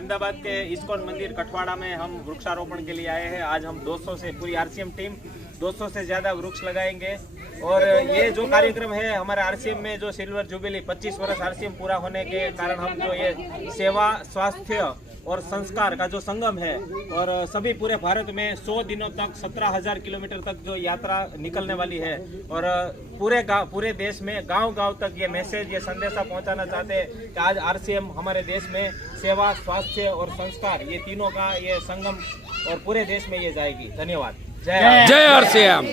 अहमदाबाद के इस्कॉन मंदिर कठवाड़ा में हम वृक्षारोपण के लिए आए हैं। आज हम 200 से पूरी आरसीएम टीम 200 से ज़्यादा वृक्ष लगाएंगे। और ये जो कार्यक्रम है हमारे आरसीएम में जो सिल्वर जुबिली 25 वर्ष आरसीएम पूरा होने के कारण हम जो ये सेवा स्वास्थ्य और संस्कार का जो संगम है और सभी पूरे भारत में 100 दिनों तक 17,000 किलोमीटर तक जो यात्रा निकलने वाली है और पूरे देश में गांव-गांव तक ये मैसेज ये संदेशा पहुंचाना चाहते हैं कि आज आरसीएम हमारे देश में सेवा स्वास्थ्य और संस्कार ये तीनों का ये संगम और पूरे देश में ये जाएगी। धन्यवाद। जय आरसीएम।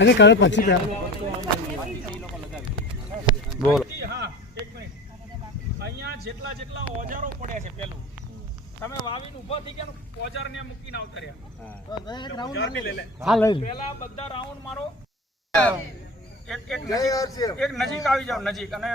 अरे काले पक्षी पे બોલો। હા એક મિનિટ અહીંયા જેટલા જેટલા ઓજારો પડ્યા છે પેલું તમે વાવીને ઊભા થઈ ગયા ઓજારને મૂકીને આવતા રહ્યા हाँ ले પેલા બધા રાઉન્ડ મારો એક નજીક આવી જાવ નજીક અને